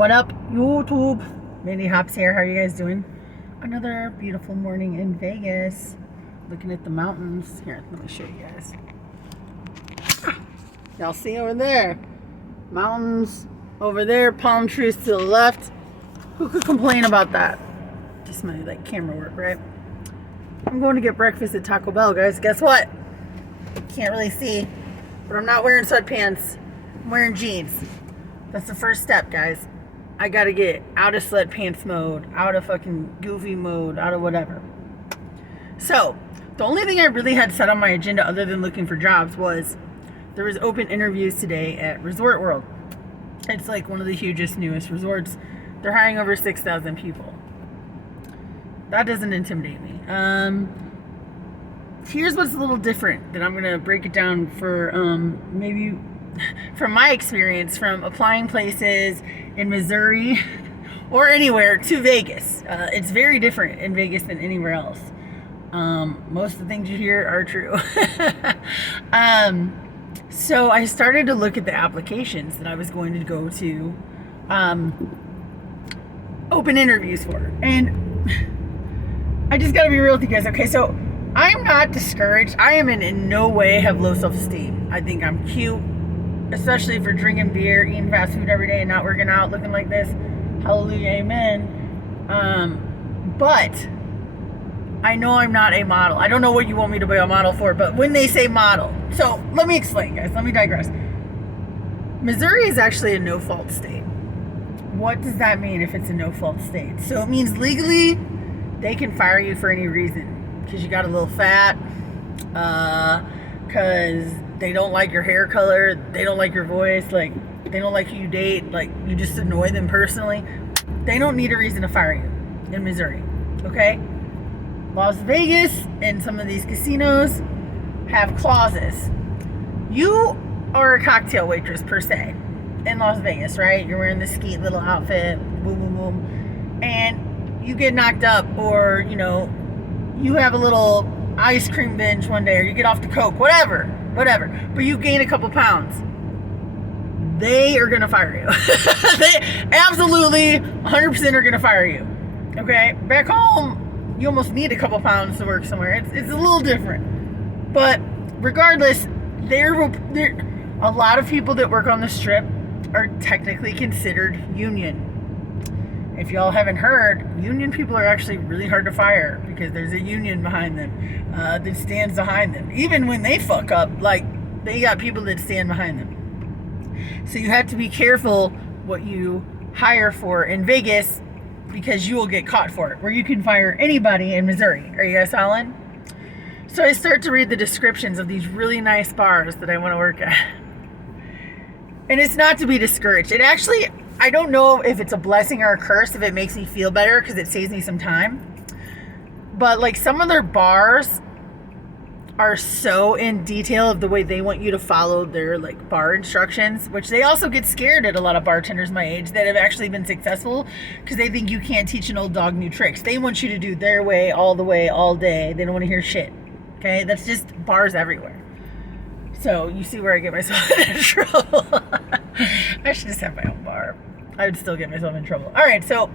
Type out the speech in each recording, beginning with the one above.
What up, YouTube? Mindy Hops here. How are you guys doing? Another beautiful morning in Vegas. Looking at the mountains. Here, let me show you guys. Y'all see over there? Mountains over there, palm trees to the left. Who could complain about that? Just my camera work, right? I'm going to get breakfast at Taco Bell, guys. Guess what? Can't really see, but I'm not wearing sweatpants. I'm wearing jeans. That's the first step, guys. I gotta get out of sweatpants mode, out of fucking goofy mode, out of whatever. So, the only thing I really had set on my agenda other than looking for jobs was there was open interviews today at Resort World. It's like one of the hugest, newest resorts. They're hiring over 6,000 people. That doesn't intimidate me. Here's what's a little different that I'm gonna break it down for maybe from my experience from applying places in Missouri or anywhere to Vegas. It's very different in Vegas than anywhere else. Most of the things you hear are true. So I started to look at the applications that I was going to go to open interviews for. And I just got to be real with you guys. Okay, so I'm not discouraged. I am in no way have low self-esteem. I think I'm cute, especially for drinking beer, eating fast food every day, and not working out, looking like this. Hallelujah, amen. But I know I'm not a model. I don't know what you want me to be a model for, but when they say model, so let me explain, guys. Let me digress. Missouri is actually a no-fault state. What does that mean if it's a no-fault state? So it means legally they can fire you for any reason because you got a little fat, because they don't like your hair color, they don't like your voice, like they don't like who you date, like you just annoy them personally. They don't need a reason to fire you in Missouri, okay? Las Vegas and some of these casinos have clauses. You are a cocktail waitress per se in Las Vegas, right? You're wearing this skeet little outfit, boom, boom, boom, and you get knocked up, or you know, you have a little ice cream binge one day, or you get off the coke, whatever, but you gain a couple pounds, they are gonna fire you. They absolutely 100% are gonna fire you. Okay, back home you almost need a couple pounds to work somewhere. It's a little different, but regardless, there a lot of people that work on the Strip are technically considered union. If y'all haven't heard, union people are actually really hard to fire because there's a union behind them that stands behind them. Even when they fuck up, like, they got people that stand behind them. So you have to be careful what you hire for in Vegas because you will get caught for it, where you can fire anybody in Missouri. Are you guys following? So I start to read the descriptions of these really nice bars that I want to work at. And it's not to be discouraged. It actually, I don't know if it's a blessing or a curse, if it makes me feel better because it saves me some time. But like some of their bars are so in detail of the way they want you to follow their like bar instructions, which they also get scared at a lot of bartenders my age that have actually been successful because they think you can't teach an old dog new tricks. They want you to do their way, all day. They don't want to hear shit. Okay? That's just bars everywhere. So you see where I get myself in trouble. I should just have my own bar. I would still get myself in trouble. All right, so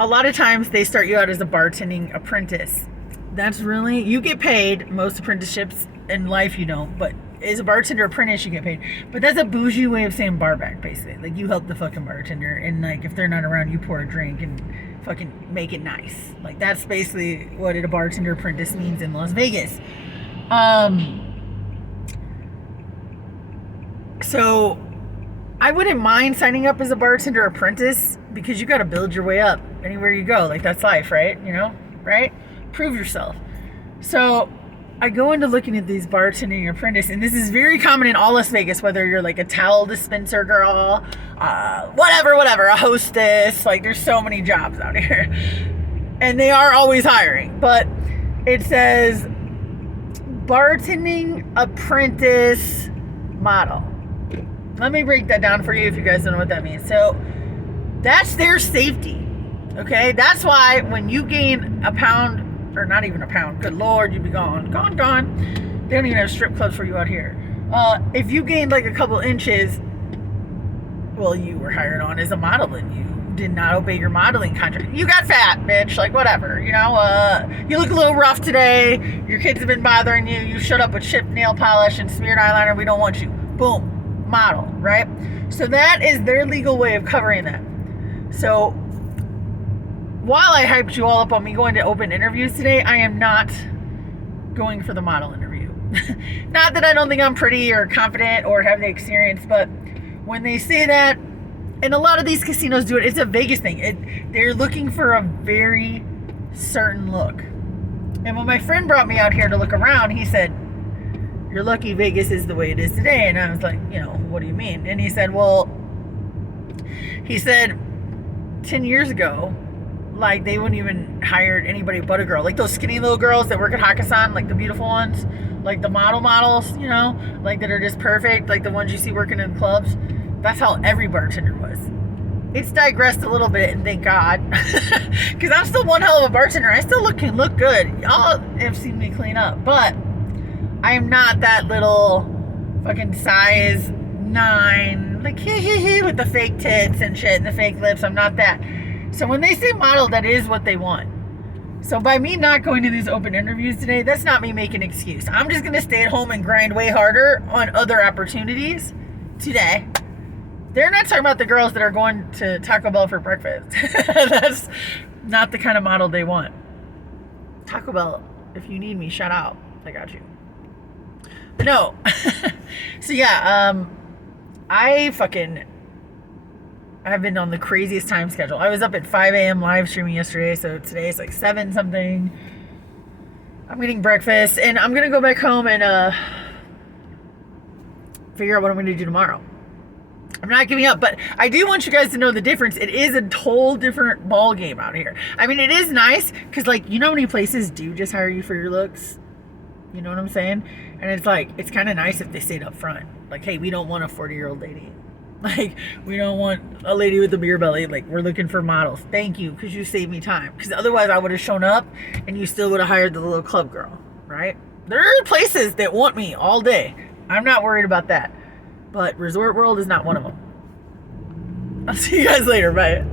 a lot of times they start you out as a bartending apprentice. That's really, you get paid. Most apprenticeships in life you don't, but as a bartender apprentice you get paid. But that's a bougie way of saying barback, basically. Like you help the fucking bartender, and like if they're not around, you pour a drink and fucking make it nice. Like that's basically what a bartender apprentice means in Las Vegas. So I wouldn't mind signing up as a bartender apprentice because you got to build your way up anywhere you go. Like that's life, right? You know, right? Prove yourself. So I go into looking at these bartending apprentice, and this is very common in all Las Vegas, whether you're like a towel dispenser girl, whatever, a hostess, like there's so many jobs out here. And they are always hiring, but it says bartending apprentice model. Let me break that down for you if you guys don't know what that means. So that's their safety, okay? That's why when you gain a pound, or not even a pound, good Lord, you'd be gone. They don't even have strip clubs for you out here. If you gained like a couple inches, Well, you were hired on as a model and you did not obey your modeling contract. You got fat, bitch. Like, whatever. You know, you look a little rough today. Your kids have been bothering you. You showed up with chipped nail polish and smeared eyeliner. We don't want you. Boom. Model, right? So that is their legal way of covering that. So while I hyped you all up on me going to open interviews today, I am not going for the model interview. Not that I don't think I'm pretty or confident or have the experience, but when they say that, and a lot of these casinos do it, it's a Vegas thing. They're looking for a very certain look. And when my friend brought me out here to look around, he said, "You're lucky Vegas is the way it is today." And I was like, you know, what do you mean? And he said, 10 years ago, like, they wouldn't even hire anybody but a girl. Like those skinny little girls that work at Hakkasan, like the beautiful ones, like the models, you know, like that are just perfect, like the ones you see working in clubs. That's how every bartender was. It's digressed a little bit, and thank God. Because I'm still one hell of a bartender. I still look good. Y'all have seen me clean up. But I am not that little fucking size 9, like, with the fake tits and shit and the fake lips. I'm not that. So when they say model, that is what they want. So by me not going to these open interviews today, that's not me making an excuse. I'm just going to stay at home and grind way harder on other opportunities today. They're not talking about the girls that are going to Taco Bell for breakfast. That's not the kind of model they want. Taco Bell, if you need me, shout out. I got you. But no. So yeah, I've been on the craziest time schedule. I was up at 5 a.m. live streaming yesterday, so today it's like 7 something. I'm eating breakfast, and I'm going to go back home and figure out what I'm going to do tomorrow. I'm not giving up, but I do want you guys to know the difference. It is a whole different ball game out here. I mean, it is nice because, like, you know how many places do just hire you for your looks? You know what I'm saying? And it's like, it's kind of nice if they say it up front. Like, hey, we don't want a 40-year-old lady. Like, we don't want a lady with a beer belly. Like, we're looking for models. Thank you, because you saved me time. Because otherwise I would have shown up and you still would have hired the little club girl, right? There are places that want me all day. I'm not worried about that. But Resort World is not one of them. I'll see you guys later. Bye.